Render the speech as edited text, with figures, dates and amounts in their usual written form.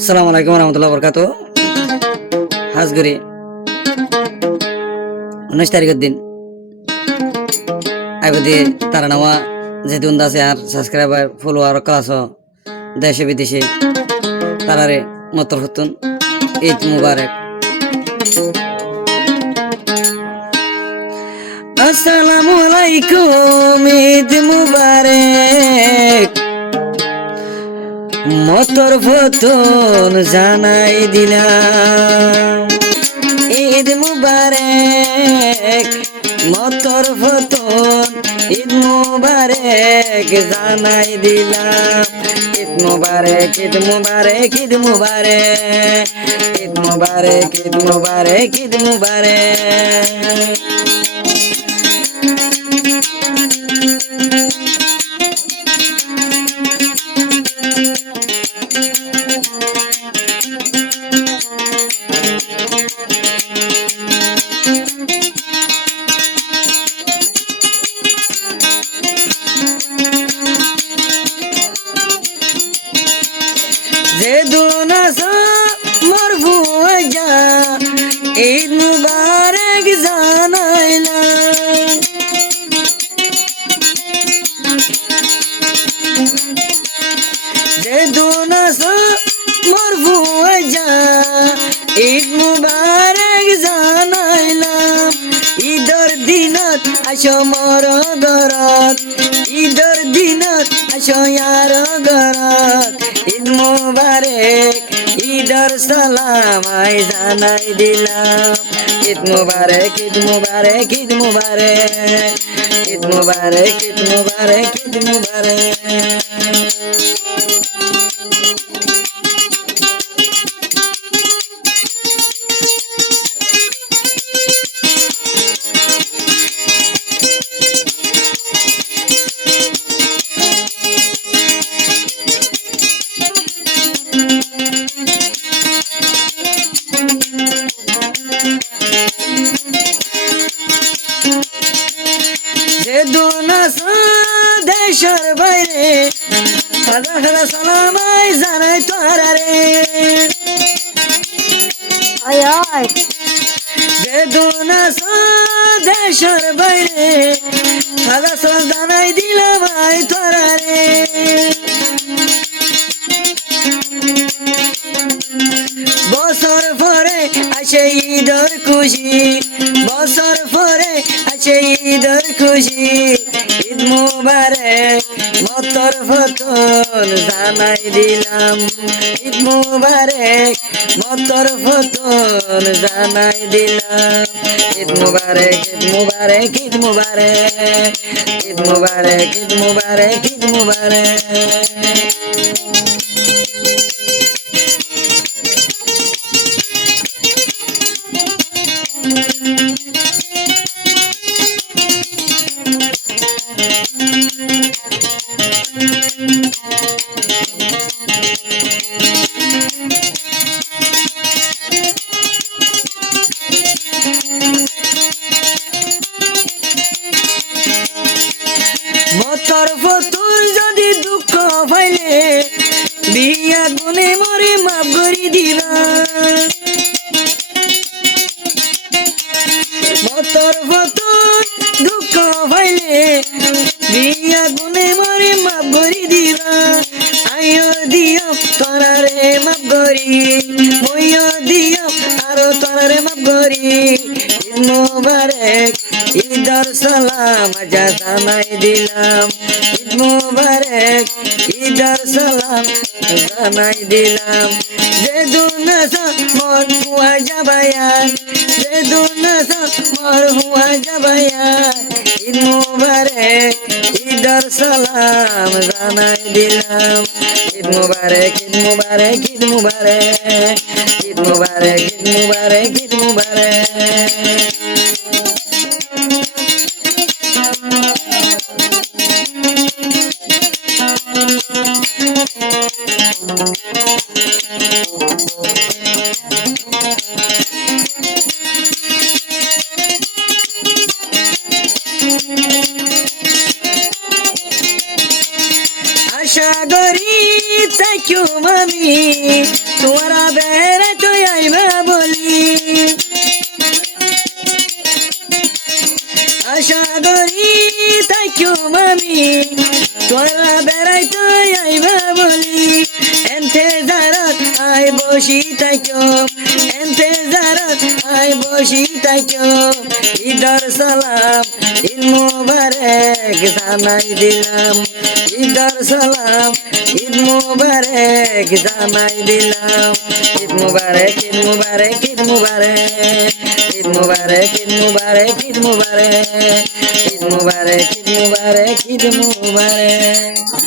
আসসালামু আলাইকুম রহমতুল্লাহ বরকাত। হাজগরি 19 তারিখের দিন আইবদি তারা নামা যেহেতু আছে আর সাবস্ক্রাইবার ফলোয়ার ক্লাস দেশে বিদেশে তারারে মতর হতুন ঈদ মুবারক। আসসালামু আলাইকুম, ঈদ মুবারক। মতর ফতুন জানাই দিলাম ঈদ মুবারক। মতর ফতুন ঈদ মুবারক জানাই দিলাম। ঈদ মুবারক, ঈদ মুবারক, ঈদ মুবারক, ঈদ মুবারক, ঈদ মুবারক, ঈদ মুবারক। যে দুনাস মোর ভুয়া ঈদ মুবারক জানাইলাম। যে দুনাস মোর ভুয়া ঈদ মুবারক জানাইলাম। ঈদর দিনত আসো মোর ঘরত, ঈদর দিনত আসো ইয়ার ঘরত। ঈদ মুবারক, ঈদর সালাম আই জানাই দিলাম। ঈদ মুবারক, ঈদ মুবারক, ঈদ মুবারক, ঈদ মুবারক, ঈদ মুবারক, ঈদ মুবারক। যে দুনাস দেশের বাইরে হাজার হাজার সালাম আই জানাই তোরারে। যে দুনাস দেশের বাইরে হাজার সালাম জানাই দিলাম আই তোরারে। বছর পরে আসে ঈদর খুশি, বছর পরে আসে ঈদর খুশি। ঈদ মুবারক, মতর ফতুন জানাই দিলাম। ঈদ মুবারক, মতর ফতুন জানাই দিলাম। ঈদ মুবারক, ঈদ মুবারক, ঈদ মুবারক, ঈদ মুবারক, ঈদ মুবারক, ঈদ মুবারক। মতর ফতুন যদি দুঃখ পাইলে বিয়া গুনে মরে মাফ করি দিবা। মতর ফতুন দুঃখ পাইলে বিয়া গুনে মরে মাফ করি দিবা। আইও দিও তোরারে মাফ করি, মইও দিও আরো তোরারে মাফ করি। ঈদ মুবারক, ঈদর সালাম আজা জানাই দিলাম। ঈদ মুবারক, ঈদর সালাম জানাই দিলাম। যে দুনাস মোর হুয়া যাবায়ান, যে দুনাস মোর হুয়া যাবায়ান। ঈদ মুবারক, ঈদর সালাম জানাই দিলাম। ঈদ মুবারক, ঈদ মুবারক, ঈদ মুবারক, ঈদ মুবারক, ঈদ মুবারক, ঈদ মুবারক। আশা করি তাইকো আমি তোরা বেড়াই তো আইবা বলি আশা করি থাকো মামি তোরা বেড়াই তো আইবা বলি এনতে জারাত আই বসি থাকো এনতে জারাত আই বসি থাকো ঈদর সালাম ঈদ মুবারক জানাই দিলাম ঈদর সালাম ঈদ মুবারক জানাই দিলাম ঈদ মুবারক ঈদ মুবারক ঈদ মুবারক ঈদ মুবারক ঈদ মুবারক ঈদ মুবারক ঈদ মুবারক ঈদ মুবারক ঈদ মুবারক